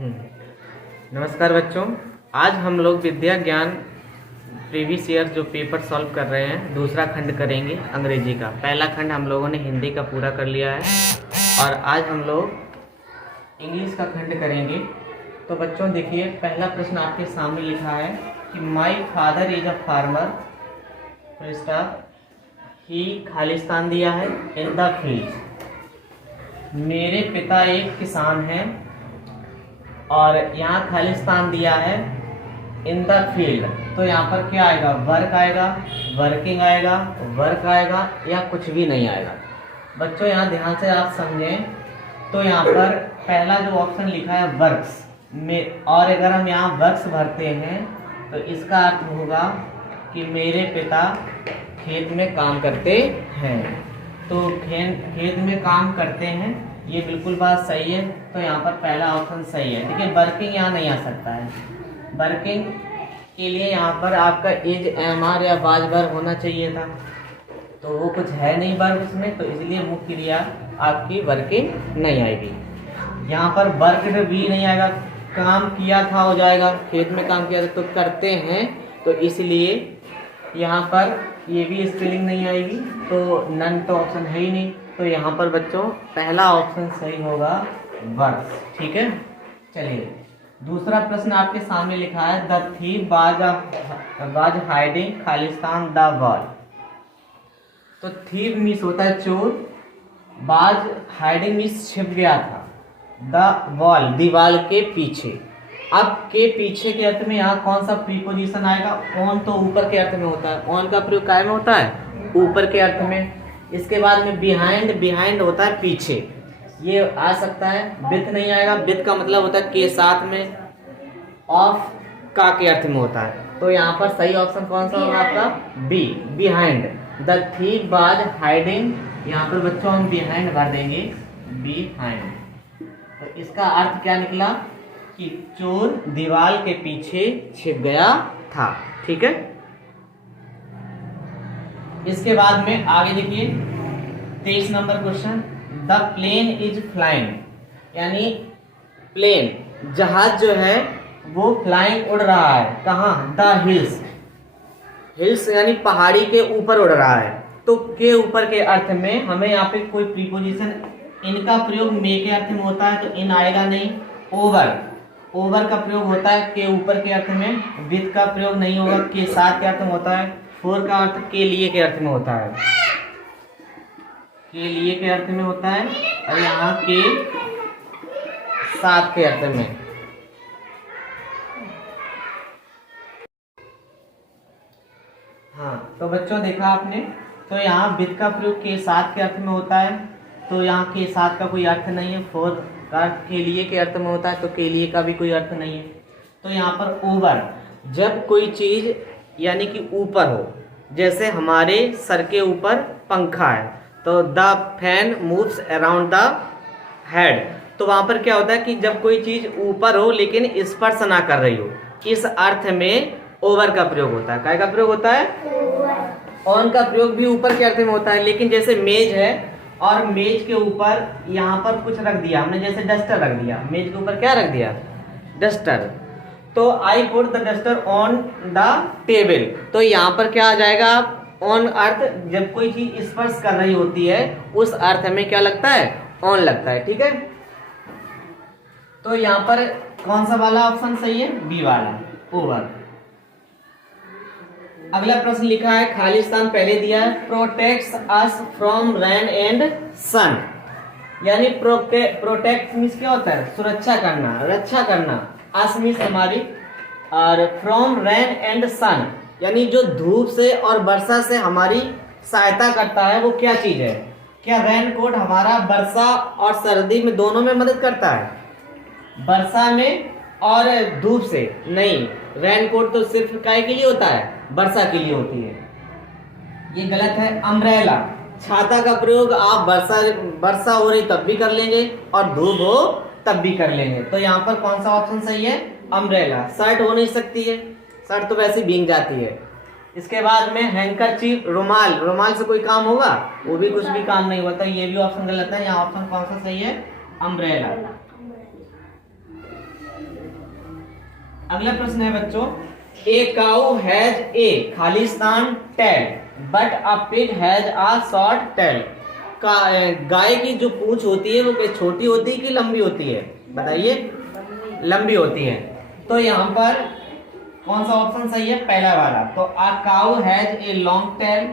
नमस्कार बच्चों, आज हम लोग विद्या ज्ञान प्रीवियस ईयर जो पेपर सॉल्व कर रहे हैं दूसरा खंड करेंगे अंग्रेजी का। पहला खंड हम लोगों ने हिंदी का पूरा कर लिया है और आज हम लोग इंग्लिश का खंड करेंगे। तो बच्चों देखिए, पहला प्रश्न आपके सामने लिखा है कि my father is a farmer, he खालिस्तान दिया है इन द फील्ड। मेरे पिता एक किसान हैं और यहाँ खालिस्तान दिया है इन द फील्ड। तो यहाँ पर क्या आएगा? वर्क आएगा, वर्किंग आएगा, वर्क आएगा या कुछ भी नहीं आएगा। बच्चों यहाँ ध्यान से आप समझें तो यहाँ पर पहला जो ऑप्शन लिखा है वर्क्स में, और अगर हम यहाँ वर्क्स भरते हैं तो इसका अर्थ होगा कि मेरे पिता खेत में काम करते हैं। तो खेत में काम करते हैं, ये बिल्कुल बात सही है। तो यहाँ पर पहला ऑप्शन सही है। देखिए वर्किंग यहाँ नहीं आ सकता है। वर्किंग के लिए यहाँ पर आपका इज एम-आर या बाज वर्ब होना चाहिए था, तो वो कुछ है नहीं वर्ब उसमें, तो इसलिए मुख्य क्रिया आपकी वर्किंग नहीं आएगी। यहाँ पर वर्कड भी नहीं आएगा, काम किया था हो जाएगा, खेत में काम किया था तो करते हैं, तो इसलिए यहाँ पर ये भी स्पेलिंग नहीं आएगी। तो नन तो ऑप्शन है ही नहीं। तो यहाँ पर बच्चों पहला ऑप्शन सही होगा वर्क्स। ठीक है, चलिए दूसरा प्रश्न आपके सामने लिखा है the thief was hiding Khalistan the wall. तो थीफ मीन्स होता है चोर, बाज हाइडिंग मीन्स छिप गया था, द वॉल दीवार के पीछे। अब के पीछे के अर्थ में यहाँ कौन सा प्रीपोजिशन आएगा? ऑन तो ऊपर के अर्थ में होता है, ऑन का प्रयोग काय में होता है? ऊपर के अर्थ में। इसके बाद में बिहाइंड, बिहाइंड होता है पीछे, ये आ सकता है। विथ नहीं आएगा, विथ का मतलब होता है के साथ में, ऑफ का के अर्थ में होता है। तो यहाँ पर सही ऑप्शन कौन सा होगा आपका? B, behind. The thief was hiding, यहाँ पर बच्चों हम बिहाइंड भर देंगे, बिहाइंड। तो इसका अर्थ क्या निकला कि चोर दीवार के पीछे छिप गया था। ठीक है, इसके बाद में आगे देखिए 23 number question, the plane is flying, यानी प्लेन जहाज जो है वो फ्लाइंग उड़ रहा है। कहाँ? द हिल्स, हिल्स यानी पहाड़ी के ऊपर उड़ रहा है। तो के ऊपर के अर्थ में हमें यहाँ पे कोई प्रीपोजिशन, इनका प्रयोग मे के अर्थ में होता है तो इन आएगा नहीं। ओवर, ओवर का प्रयोग होता है के ऊपर के अर्थ में, विथ का प्रयोग नहीं होगा, के साथ के अर्थ में होता है। फोर का अर्थ के लिए के अर्थ में होता है, के लिए के अर्थ में होता है, और यहाँ के साथ के अर्थ में। हाँ, तो बच्चों देखा आपने, तो यहाँ विथ का प्रयोग के साथ के अर्थ में होता है, तो यहाँ के साथ का कोई अर्थ नहीं है। फोर का अर्थ के लिए के अर्थ में होता है, तो के लिए का भी कोई अर्थ नहीं है। तो यहाँ पर ओवर, जब कोई चीज यानी कि ऊपर हो, जैसे हमारे सर के ऊपर पंखा है तो the fan moves around the head. तो वहां पर क्या होता है कि जब कोई चीज ऊपर हो लेकिन स्पर्श ना कर रही हो, इस अर्थ में ओवर का प्रयोग होता है। काय का प्रयोग होता है? ऑन का प्रयोग भी ऊपर के अर्थ में होता है, लेकिन जैसे मेज है और मेज के ऊपर यहाँ पर कुछ रख दिया हमने, जैसे डस्टर रख दिया, मेज के ऊपर क्या रख दिया? डस्टर। तो I put the duster on the table. तो यहाँ पर क्या आ जाएगा? ऑन अर्थ जब कोई चीज स्पर्श कर रही होती है उस अर्थ में क्या लगता है? ऑन लगता है। ठीक है, तो यहाँ पर कौन सा वाला ऑप्शन सही है? बी वाला, ओवर। अगला प्रश्न लिखा है खालिस्तान पहले दिया है, protects us from rain and sun, यानी प्रोटेक्ट मीन्स क्या होता है? सुरक्षा करना, रक्षा करना। अस मीन्स हमारी, और फ्रॉम रेन एंड सन यानी जो धूप से और वर्षा से हमारी सहायता करता है, वो क्या चीज है? क्या रेन कोट हमारा वर्षा और सर्दी में दोनों में मदद करता है? वर्षा में और धूप से नहीं। रेन कोट तो सिर्फ काय के लिए होता है? वर्षा के लिए होती है। ये गलत है। अम्ब्रेला, छाता का प्रयोग आप वर्षा हो रही तब भी कर लेंगे और धूप हो तब भी कर लेंगे। तो यहाँ पर कौन सा ऑप्शन सही है? अम्ब्रेला। शर्ट हो नहीं सकती है, शर्ट तो वैसे भीग जाती है। इसके बाद में हैंकरचीफ, रुमाल, रुमाल से कोई काम होगा? वो भी कुछ भी काम नहीं होता। ये भी ऑप्शन गलत है। यहाँ ऑप्शन कौन सा सही है? अम्ब्रेला। अगला प्रश्न है बच्चों, ए काउ हैज ए खालिस्तान tail but a pig has a short tail. गाय की जो पूंछ होती है वो छोटी होती है कि लंबी होती है, बताइए। लंबी होती है। तो यहाँ पर कौन सा ऑप्शन सही है, पहला वाला। तो a cow has a long tail,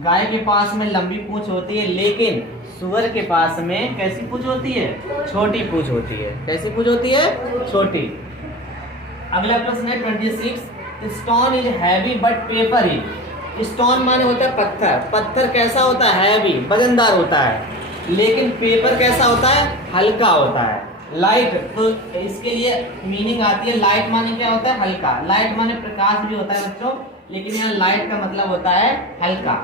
गाय के पास में लंबी पूंछ होती है, लेकिन सुअर के पास में कैसी पूंछ होती है, छोटी पूंछ होती है। कैसी पूंछ होती है, छोटी। अगला प्रश्न है 26, stone is heavy but paper is. Stone माने होता है पत्थर। पत्थर कैसा होता है, हैवी, वजनदार होता है, लेकिन पेपर कैसा होता है, हल्का होता है, लाइट। तो इसके लिए मीनिंग आती है, लाइट माने क्या होता है, हल्का। लाइट माने प्रकाश भी होता है बच्चों, लेकिन यहाँ लाइट का मतलब होता है हल्का।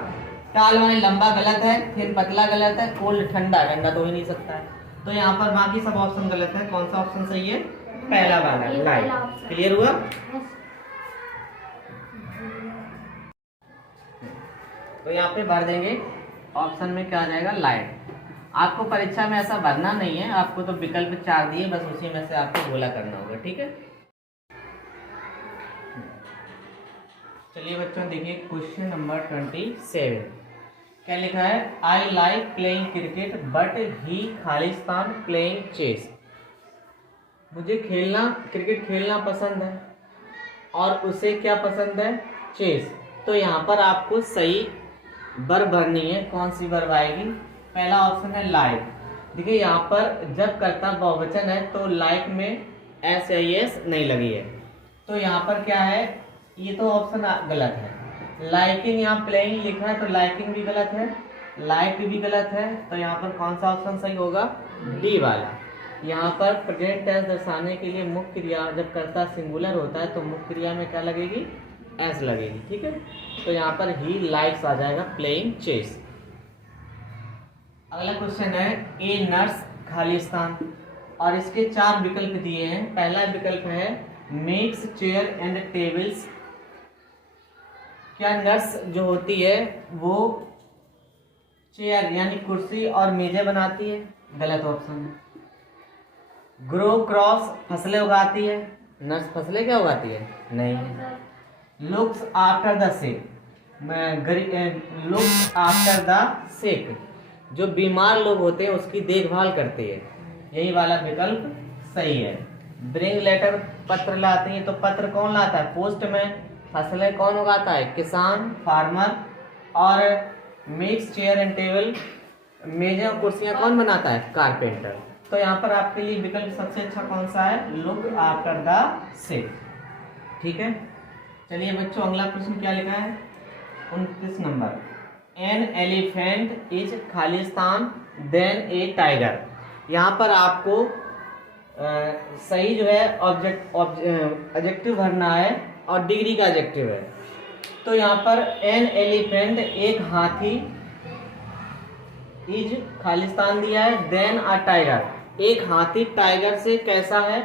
टाल माने लंबा गलत है, फिर पतला गलत है, कोल्ड ठंडा, ठंडा तो हो ही नहीं सकता है। तो यहाँ पर बाकी सब ऑप्शन गलत है। कौन सा ऑप्शन सही है, पहला वाला, लाइट। क्लियर हुआ। तो यहाँ पे भर देंगे, ऑप्शन में क्या आ जाएगा, लाइट। आपको परीक्षा में ऐसा भरना नहीं है, आपको तो विकल्प 4 दिए, बस उसी में से आपको गोला करना होगा, ठीक है। चलिए बच्चों देखिए क्वेश्चन नंबर 27। क्या लिखा है, I like playing cricket but he खालिस्तान प्लेइंग चेस। मुझे क्रिकेट खेलना पसंद है और उसे क्या पसंद है, चेस। तो यहाँ पर आपको सही वर्ब भरनी है। कौन सी वर्ब आएगी, पहला ऑप्शन है लाइक। देखिए यहाँ पर जब कर्ता बहुवचन है तो लाइक में एस या एस नहीं लगी है, तो यहाँ पर क्या है, ये तो ऑप्शन गलत है। लाइकिंग यहाँ प्लेइंग लिखा है तो लाइकिंग भी गलत है, लाइक भी गलत है। तो यहाँ पर कौन सा ऑप्शन सही होगा, डी वाला। यहाँ पर प्रेजेंट टेंस दर्शाने के लिए मुख्य क्रिया जब कर्ता सिंगुलर होता है तो मुख्य क्रिया में क्या लगेगी, एस लगेगी, ठीक है। तो यहाँ पर ही लाइक्स आ जाएगा प्लेइंग चेस। अगला क्वेश्चन है, ए नर्स खालिस्तान, और इसके 4 विकल्प दिए हैं। पहला विकल्प है मेक्स चेयर एंड टेबल्स। क्या नर्स जो होती है वो चेयर यानी कुर्सी और मेजें बनाती है, गलत ऑप्शन है। ग्रो क्रॉस फसलें उगाती है, नर्स फसलें क्या उगाती है, नहीं। Looks after the sick, looks after the sick, जो बीमार लोग होते हैं उसकी देखभाल करती है, यही वाला विकल्प सही है। ब्रिंग लेटर, पत्र लाती है, तो पत्र कौन लाता है, पोस्टमैन। फसलें कौन उगाता है, किसान, फार्मर। और मेक्स चेयर एंड टेबल, मेजें और कुर्सियां कौन बनाता है, कारपेंटर। तो यहाँ पर आपके लिए विकल्प सबसे अच्छा कौन सा है, लुक आफ्टर द सिक, ठीक है। चलिए बच्चों अगला प्रश्न क्या लिखा है, 29 नंबर, एन एलिफेंट इज खालिस्तान देन ए टाइगर। यहाँ पर आपको सही जो है ऑब्जेक्टिव भरना है और डिग्री का एडजेक्टिव है। तो यहाँ पर एन एलिफेंट, एक हाथी, इज खालिस्तान दिया है, देन अ टाइगर, एक हाथी टाइगर से कैसा है,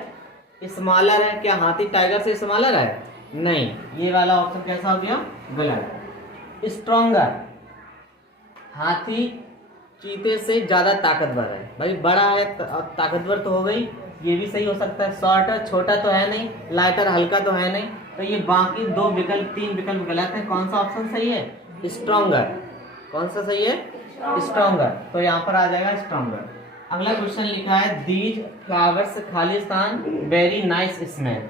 स्मॉलर है। क्या हाथी टाइगर से स्मॉलर है, नहीं। ये वाला ऑप्शन कैसा हो गया, गलत। स्ट्रॉन्गर, हाथी चीते से ज्यादा ताकतवर है, भाई बड़ा है ताकतवर तो हो गई, ये भी सही हो सकता है। शॉर्टर, छोटा तो है नहीं, लाइटर, हल्का तो है नहीं। तो ये बाकी 2 विकल्प 3 विकल्प गलत है। कौन सा ऑप्शन सही है, स्ट्रॉन्गर। कौन सा सही है, स्ट्रॉन्गर। तो यहाँ पर आ जाएगा स्ट्रॉन्गर। अगला क्वेश्चन लिखा है, these flowers Khalistan very nice smell.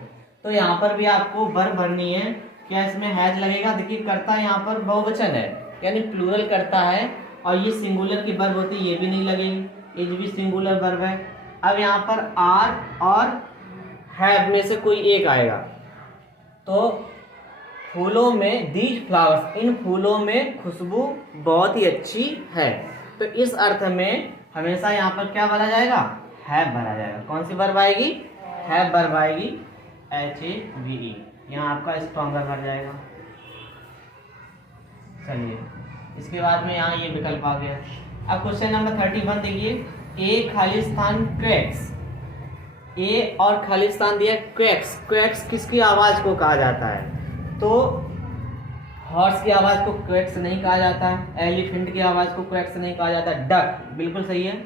तो यहाँ पर भी आपको वर्ब भरनी है। क्या इसमें हैज लगेगा, देखिए कर्ता यहाँ पर बहुवचन है यानी प्लूरल करता है, और ये सिंगुलर की वर्ब होती है, ये भी नहीं लगेगी, इज भी सिंगुलर वर्ब है। अब यहाँ पर आर और हैव में से कोई एक आएगा। तो फूलों में, दीज फ्लावर्स, इन फूलों में खुशबू बहुत ही अच्छी है। तो इस अर्थ में हमेशा यहाँ पर क्या भरा जाएगा, हैव भरा जाएगा। कौन सी वर्ब आएगी, हैव वर्ब आएगी, HAVE। यहाँ आपका स्ट्रॉन्गर भर जाएगा। चलिए इसके बाद में यहाँ ये विकल्प आ गया। अब क्वेश्चन नंबर 31 देखिए, ए खालिस्तान क्वैक्स। ए और खालिस्तान दिया क्वैक्स। क्वैक्स किसकी आवाज को कहा जाता है, तो हॉर्स की आवाज को क्वैक्स नहीं कहा जाता है, एलिफेंट की आवाज को क्वैक्स नहीं कहा जाता, डक बिल्कुल सही है।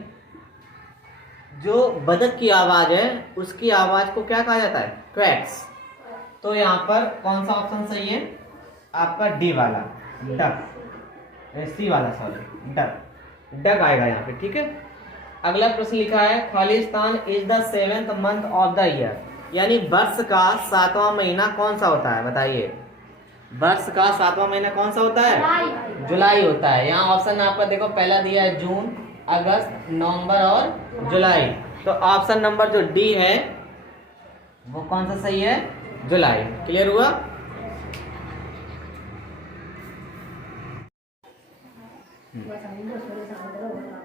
जो बतख की आवाज है उसकी आवाज को क्या कहा जाता है, क्वैक्स। तो यहाँ पर कौन सा ऑप्शन सही है? आपका डी वाला, डक, सी वाला, सॉरी, डक, डक आएगा यहाँ पे, ठीक है। अगला प्रश्न लिखा है Khalistan is the 7th month of the year, यानी वर्ष का 7वां महीना कौन सा होता है? बताइए, वर्ष का 7वां महीना कौन सा होता है? जुलाई होता है। यहाँ ऑप्शन आपका देखो पहला दिया है जून, अगस्त, नवंबर और जुलाई। तो ऑप्शन नंबर जो डी है वो कौन सा सही है? जुलाई। क्लियर हुआ?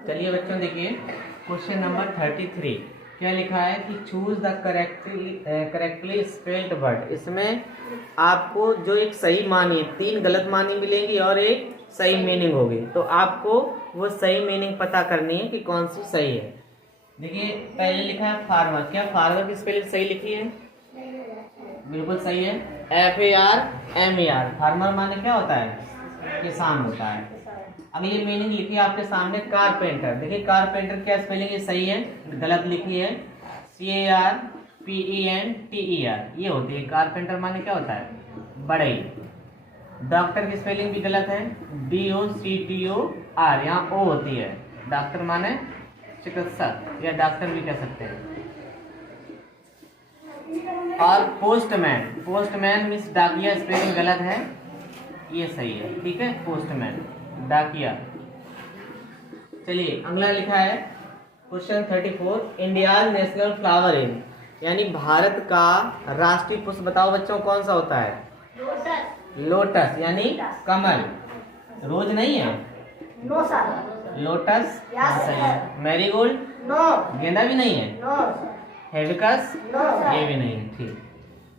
चलिए बच्चों देखिए क्वेश्चन नंबर 33 क्या लिखा है कि choose the correctly spelled word. इसमें आपको जो एक सही मानी, 3 गलत मानी मिलेंगी और एक सही मीनिंग होगी, तो आपको वो सही मीनिंग पता करनी है कि कौन सी सही है। देखिए पहले लिखा है फार्मर, क्या फार्मर की स्पेलिंग सही लिखी है? बिल्कुल सही है, FARMER। फार्मर माने क्या होता है? किसान होता है। अगली मीनिंग लिखी है आपके सामने कारपेंटर। देखिए कारपेंटर क्या स्पेलिंग है? सही है, गलत लिखी है CARPENTER, ये होती है। कारपेंटर माने क्या होता है? बढ़ई। डॉक्टर की स्पेलिंग भी गलत है, DOCTOR, यहाँ O होती है। डॉक्टर माने चिकित्सक या डॉक्टर भी कह सकते हैं। और पोस्टमैन, पोस्टमैन मीन्स डाकिया, स्पेलिंग गलत है, ये सही है, ठीक है, पोस्टमैन, डाकिया। चलिए अगला लिखा है question 34 India national flower is, यानी भारत का राष्ट्रीय पुष्प बताओ बच्चों कौन सा होता है? लोटस, यानी कमल। रोज नहीं है, लोटस सही है। मैरीगोल्ड, गेंदा भी नहीं है। हेबिस्कस, ये भी नहीं, ठीक।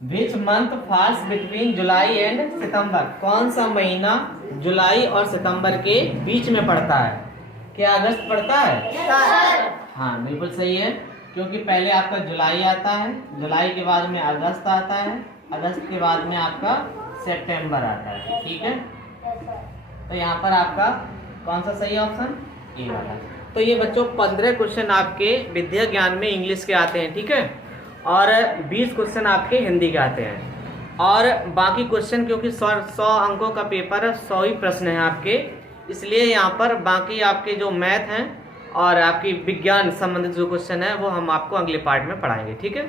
Which month falls between July and September, कौन सा महीना जुलाई और सितंबर के बीच में पड़ता है? क्या अगस्त पड़ता है? हाँ बिल्कुल सही है, क्योंकि पहले आपका जुलाई आता है, जुलाई के बाद में अगस्त आता है, अगस्त के बाद में आपका सितंबर आता है, ठीक है। तो यहाँ पर आपका कौन सा सही ऑप्शन? ए वाला। तो ये बच्चों 15 क्वेश्चन आपके विद्या ज्ञान में इंग्लिश के आते हैं, ठीक है, और 20 क्वेश्चन आपके हिंदी के आते हैं। और बाकी क्वेश्चन क्योंकि 100 अंकों का पेपर है, 100 ही प्रश्न हैं आपके, इसलिए यहाँ पर बाकी आपके जो मैथ हैं और आपकी विज्ञान संबंधित जो क्वेश्चन है वो हम आपको अगले पार्ट में पढ़ाएंगे, ठीक है।